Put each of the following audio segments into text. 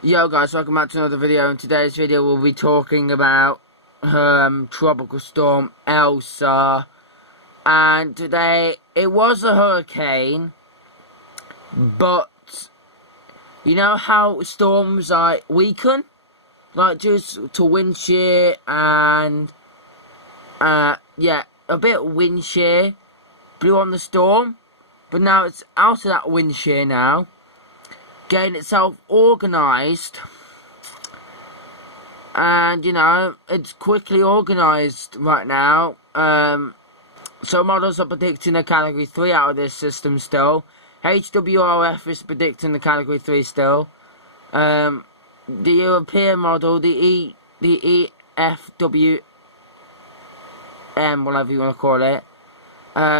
Yo guys, welcome back to another video. In today's video we'll be talking about tropical storm Elsa. And today it was a hurricane, but you know how storms like weaken? Like just to wind shear and yeah, a bit of wind shear blew on the storm, but now it's out of that wind shear now, getting itself organised, and you know it's quickly organised right now. So models are predicting a category 3 out of this system still. HWRF is predicting the category 3 still. The European model, the EFWM, whatever you want to call it,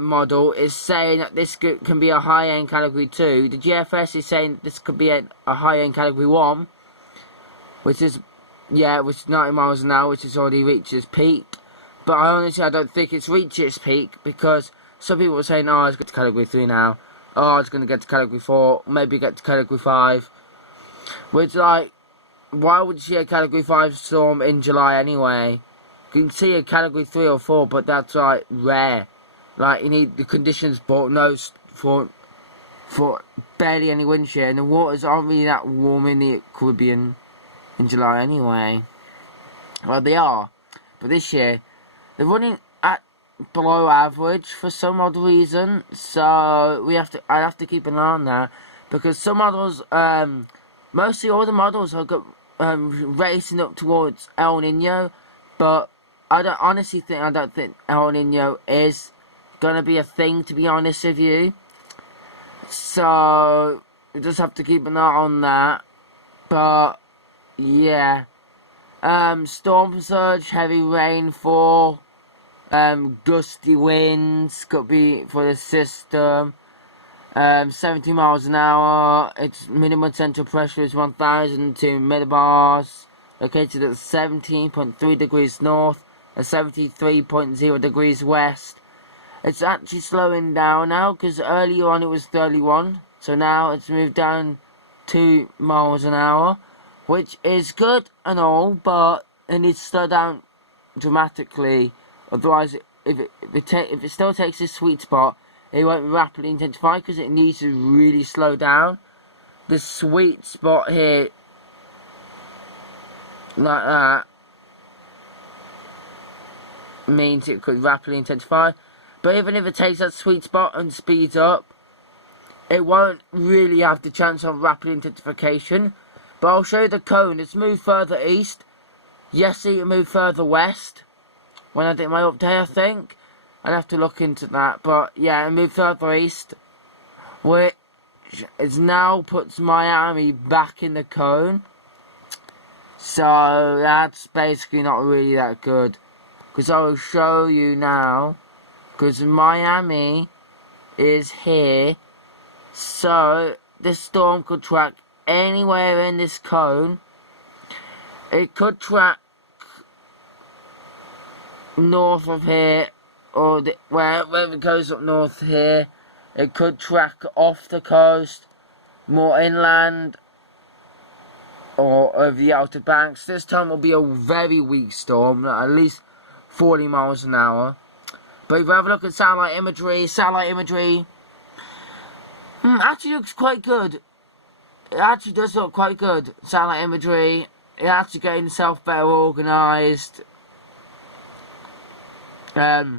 model is saying that this can be a high-end category 2. The GFS is saying that this could be a high-end category 1, which is 90 miles an hour, which has already reached its peak. But I don't think it's reached its peak, because some people are saying, oh, it's got to category 3 now. Oh, it's going to get to category 4, maybe get to category 5. Which, like, why would you see a category 5 storm in July anyway? You can see a category 3 or 4, but that's, like, rare. Like, you need the conditions, but no, for barely any wind shear. And the waters aren't really that warm in the Caribbean in July anyway. Well, they are. But this year, they're running at below average for some odd reason. So, I have to keep an eye on that. Because some models, mostly all the models are racing up towards El Nino. But I don't think El Nino is gonna be a thing, to be honest with you. So we just have to keep an eye on that. But yeah, storm surge, heavy rainfall, gusty winds could be for the system. 70 miles an hour. Its minimum central pressure is 1,002 millibars, located at 17.3 degrees north and 73.0 degrees west. It's actually slowing down now, because earlier on it was 31, so now it's moved down 2 miles an hour, which is good and all, but it needs to slow down dramatically. Otherwise, if it still takes this sweet spot, it won't rapidly intensify, because it needs to really slow down. The sweet spot here, like that, means it could rapidly intensify. But even if it takes that sweet spot and speeds up, it won't really have the chance of rapid intensification. But I'll show you the cone. It's moved further east. Yesterday it moved further west when I did my update, I think. I'd have to look into that. But yeah, it moved further east, which is now puts Miami back in the cone. So that's basically not really that good, because I will show you now. Because Miami is here, so this storm could track anywhere in this cone. It could track north of here, or wherever it goes up north here. It could track off the coast, more inland, or over the outer banks. This time will be a very weak storm, at least 40 miles an hour. But if you have a look at satellite imagery actually looks quite good. It actually does look quite good, satellite imagery. It actually getting itself better organised. It's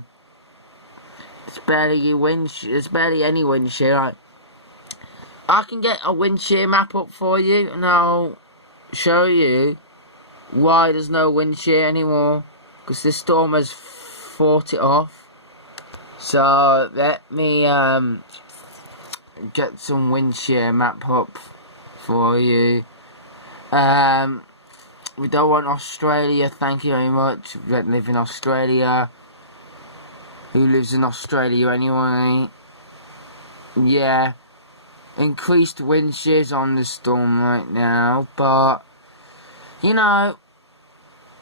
barely any wind shear. Right? I can get a wind shear map up for you, and I'll show you why there's no wind shear anymore, because this storm has fought it off. So let me get some wind shear map up for you. We don't want Australia, thank you very much. We don't live in Australia. Who lives in Australia anyway? Yeah, increased wind shears on the storm right now, but you know,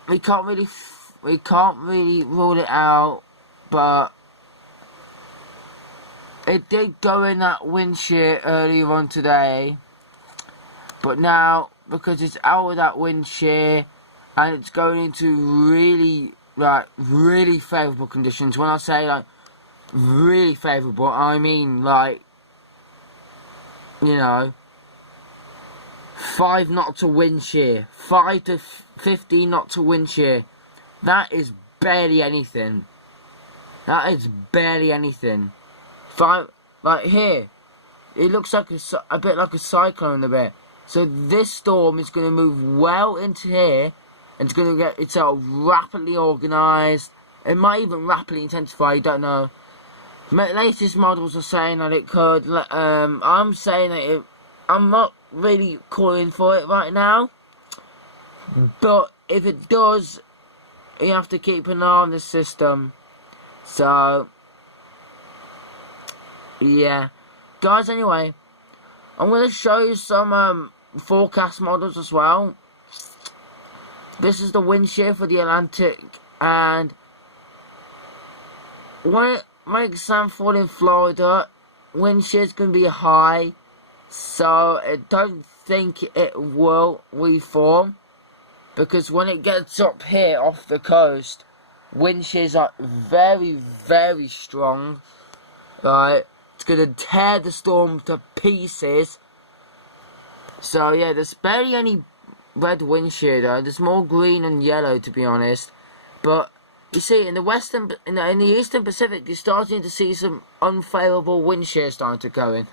we can't really rule it out. But it did go in that wind shear earlier on today, but now because it's out of that wind shear and it's going into really favourable conditions. When I say like really favourable, I mean like, you know, 5 knots of wind shear, 5 to 15 knots of wind shear. That is barely anything. That is barely anything. Like here, it looks like a bit like a cyclone a bit. So this storm is going to move well into here, and it's going to get itself rapidly organised. It might even rapidly intensify, you don't know. Latest models are saying that it could. I'm saying that I'm not really calling for it right now. But if it does, you have to keep an eye on the system. So, yeah. Guys, anyway, I'm going to show you some forecast models as well. This is the wind shear for the Atlantic, and when it makes landfall in Florida, wind shear is going to be high, so I don't think it will reform, because when it gets up here off the coast, wind shears are very, very strong. Right, it's going to tear the storm to pieces. So yeah, there's barely any red wind shear though. There's more green and yellow, to be honest. But you see, in the Eastern Pacific, you're starting to see some unfavourable wind shear starting to go in.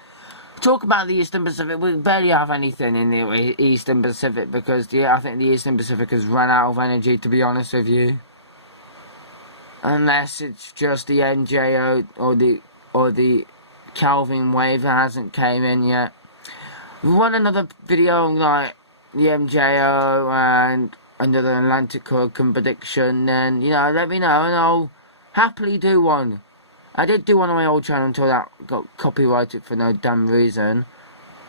Talk about the Eastern Pacific, we barely have anything in the Eastern Pacific, because I think the Eastern Pacific has run out of energy, to be honest with you. Unless it's just the NJO or the Calvin wave that hasn't came in yet. We want another video on like the MJO and another Atlantic hurricane prediction, then, you know, let me know and I'll happily do one. I did do one on my old channel until that got copyrighted for no damn reason.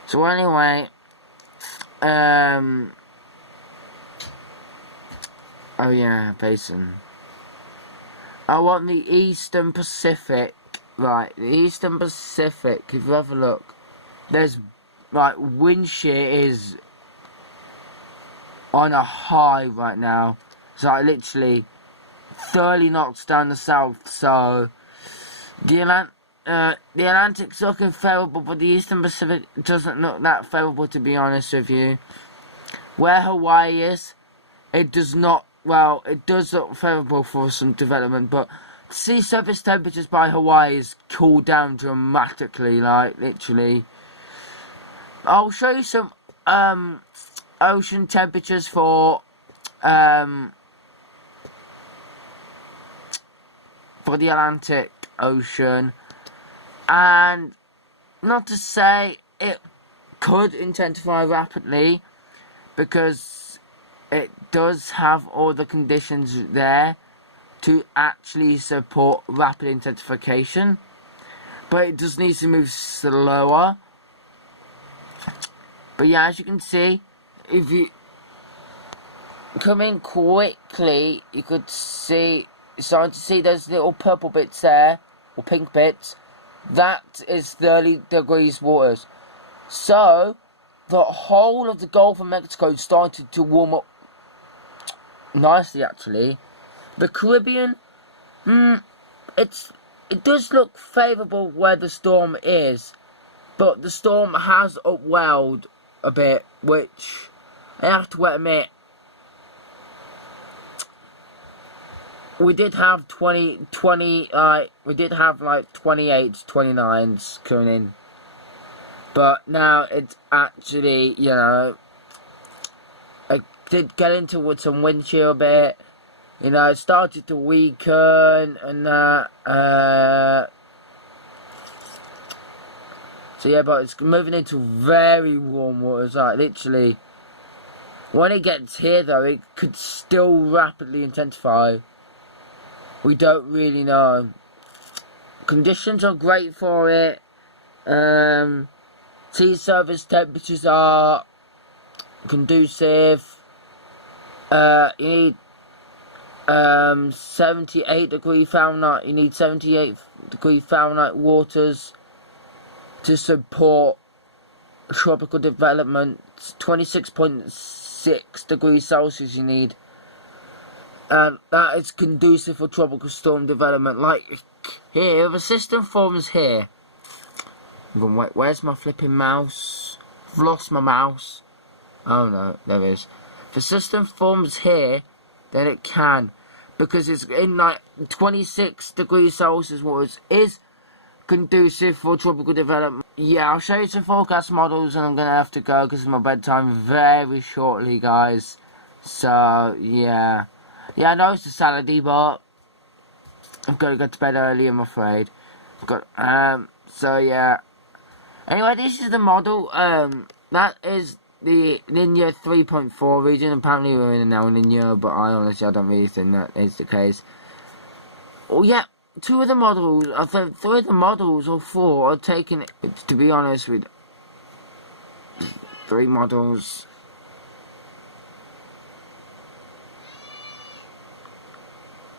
So anyway, oh yeah, basin. I want the Eastern Pacific, right, the Eastern Pacific, if you have a look, there's, like, wind shear is on a high right now. It's like literally 30 knots down the south, so the Atlantic's looking favourable, but the Eastern Pacific doesn't look that favourable, to be honest with you. Where Hawaii is, it does not, well, it does look favourable for some development, but sea surface temperatures by Hawaii is cooled down dramatically, like, literally. I'll show you some ocean temperatures for the Atlantic Ocean, and not to say it could intensify rapidly, because it does have all the conditions there to actually support rapid intensification, but it just needs to move slower. But yeah, as you can see, if you come in quickly, you could see, starting to see those little purple bits there, or pink bits. That is 30 degrees waters. So, the whole of the Gulf of Mexico started to warm up nicely, actually. The Caribbean, it does look favourable where the storm is, but the storm has upwelled a bit, which I have to admit, we did have we did have like 28s, 29s coming in, but now it's actually, you know, I did get into with some wind chill a bit, you know, it started to weaken and so yeah, but it's moving into very warm waters, like literally. When it gets here though, it could still rapidly intensify. We don't really know. Conditions are great for it. Sea surface temperatures are conducive. You need 78 degree Fahrenheit. You need 78 degree Fahrenheit waters to support tropical development 26.6 degrees Celsius you need. And that is conducive for tropical storm development. Like here, if a system forms here. Wait, where's my flipping mouse? I've lost my mouse. Oh no, there it is. If a system forms here, then it can. Because it's in like 26 degrees Celsius, which is conducive for tropical development. Yeah, I'll show you some forecast models and I'm going to have to go because it's my bedtime very shortly, guys. So, yeah. Yeah, I know it's a Saturday, but I've got to go to bed early, I'm afraid. So, yeah. Anyway, this is the model. That is the linear 3.4 region. Apparently we're in now linear, but I don't really think that is the case. Oh yeah, two of the models, I think 3 of the models or 4 are taken, to be honest with 3 models.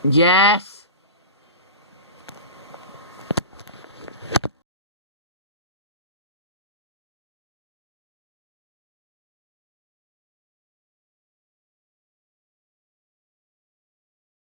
Yes,